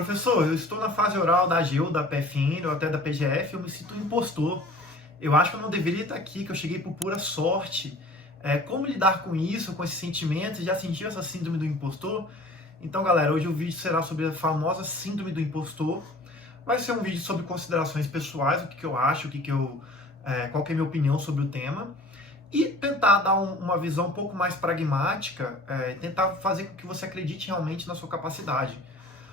Professor, eu estou na fase oral da AGU, da PFN ou até da PGF, eu me sinto um impostor. Eu acho que eu não deveria estar aqui, que eu cheguei por pura sorte. Como lidar com isso, com esse sentimento? Já sentiu essa síndrome do impostor? Então, galera, hoje o vídeo será sobre a famosa síndrome do impostor. Vai ser um vídeo sobre considerações pessoais, o que eu acho, qual que é a minha opinião sobre o tema. E tentar dar uma visão um pouco mais pragmática, tentar fazer com que você acredite realmente na sua capacidade.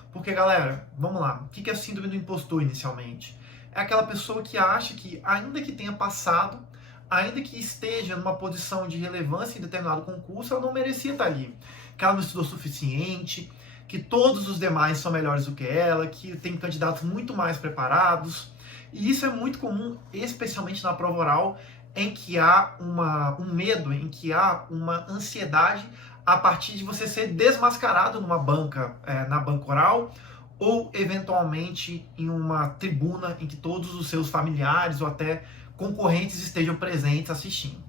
Porque, galera, vamos lá, o que é a síndrome do impostor inicialmente? É aquela pessoa que acha que, ainda que tenha passado, ainda que esteja numa posição de relevância em determinado concurso, ela não merecia estar ali. Que ela não estudou o suficiente, que todos os demais são melhores do que ela, que tem candidatos muito mais preparados. E isso é muito comum, especialmente na prova oral, em que há um medo, em que há uma ansiedade a partir de você ser desmascarado numa banca, na banca oral, ou eventualmente em uma tribuna em que todos os seus familiares ou até concorrentes estejam presentes assistindo.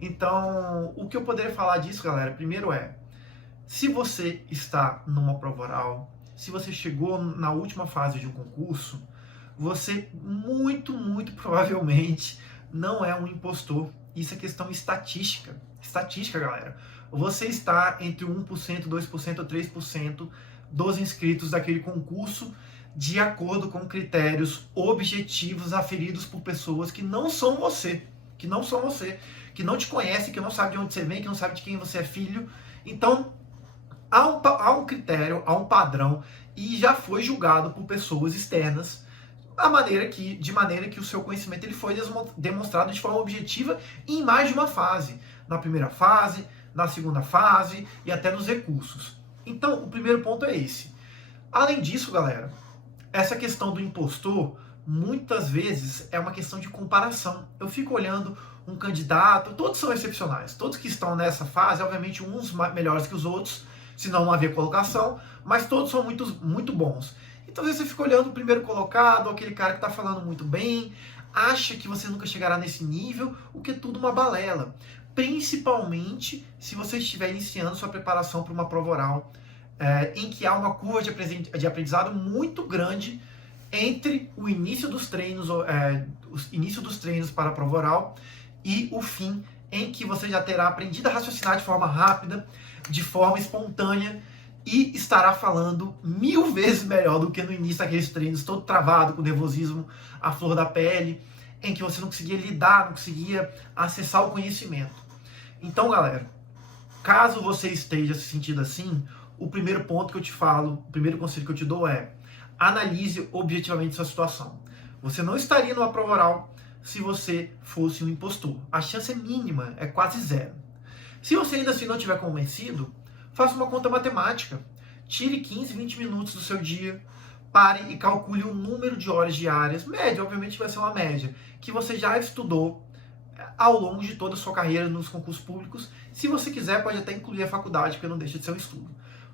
Então, o que eu poderia falar disso, galera, primeiro se você está numa prova oral, se você chegou na última fase de um concurso, você muito provavelmente não é um impostor. Isso é questão estatística. Estatística, galera. Você está entre 1%, 2% ou 3% dos inscritos daquele concurso de acordo com critérios objetivos aferidos por pessoas que não são você, que não te conhecem, que não sabem de onde você vem, que não sabem de quem você é filho. Então, há um critério, há um padrão e já foi julgado por pessoas externas de maneira que o seu conhecimento ele foi demonstrado de forma objetiva em mais de uma fase. Na primeira fase, na segunda fase e até nos recursos. Então, o primeiro ponto é esse. Além disso, galera, essa questão do impostor, muitas vezes, é uma questão de comparação. Eu fico olhando um candidato, todos são excepcionais, todos que estão nessa fase, obviamente uns melhores que os outros, senão não havia colocação, mas todos são muito bons. Então, às vezes você fica olhando o primeiro colocado, aquele cara que está falando muito bem, acha que você nunca chegará nesse nível, o que é tudo uma balela. Principalmente se você estiver iniciando sua preparação para uma prova oral, em que há uma curva de aprendizado muito grande entre o início dos treinos, para a prova oral e o fim, em que você já terá aprendido a raciocinar de forma rápida, de forma espontânea, e estará falando 1000 vezes melhor do que no início daqueles treinos, todo travado, com nervosismo à flor da pele, em que você não conseguia lidar, não conseguia acessar o conhecimento. Então, galera, caso você esteja se sentindo assim, o primeiro ponto que eu te falo, o primeiro conselho que eu te dou analise objetivamente sua situação. Você não estaria numa prova oral se você fosse um impostor. A chance é mínima, é quase zero. Se você ainda assim não estiver convencido, faça uma conta matemática. Tire 15, 20 minutos do seu dia, pare e calcule o número de horas diárias, média, obviamente vai ser uma média, que você já estudou ao longo de toda a sua carreira nos concursos públicos. Se você quiser, pode até incluir a faculdade, porque não deixa de ser um estudo.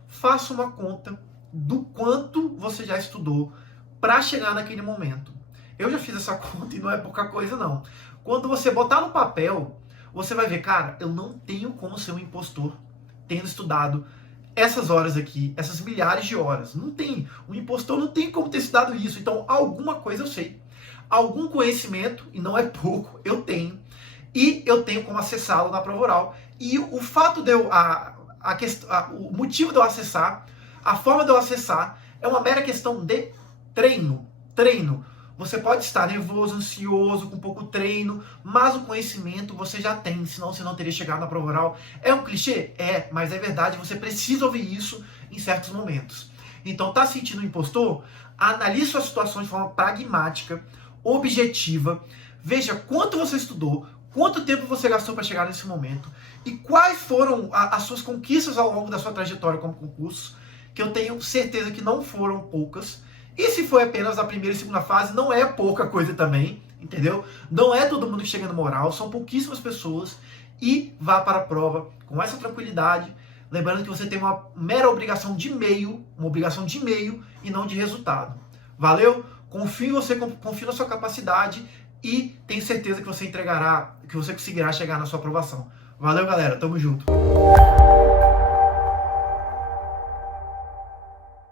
Faça uma conta do quanto você já estudou para chegar naquele momento. Eu já fiz essa conta e não é pouca coisa, não. Quando você botar no papel, você vai ver, cara, eu não tenho como ser um impostor tendo estudado essas horas aqui, essas milhares de horas. Não tem. Um impostor não tem como ter estudado isso. Então, alguma coisa eu sei. Algum conhecimento, e não é pouco, eu tenho. E eu tenho como acessá-lo na prova oral. E o fato de o motivo de eu acessar, a forma de eu acessar, é uma mera questão de treino. Treino. Você pode estar nervoso, ansioso, com pouco treino, mas o conhecimento você já tem, senão você não teria chegado na prova oral. É um clichê? É, mas é verdade, você precisa ouvir isso em certos momentos. Então, tá sentindo um impostor? Analise sua situação de forma pragmática, objetiva, veja quanto você estudou, quanto tempo você gastou para chegar nesse momento e quais foram as suas conquistas ao longo da sua trajetória como concurso, que eu tenho certeza que não foram poucas. E se foi apenas a primeira e segunda fase, não é pouca coisa também, entendeu? Não é todo mundo que chega no moral, são pouquíssimas pessoas. E vá para a prova com essa tranquilidade, lembrando que você tem uma mera obrigação de meio, e não de resultado. Valeu? Confio em você, confio na sua capacidade e tenho certeza que você conseguirá chegar na sua aprovação. Valeu, galera. Tamo junto.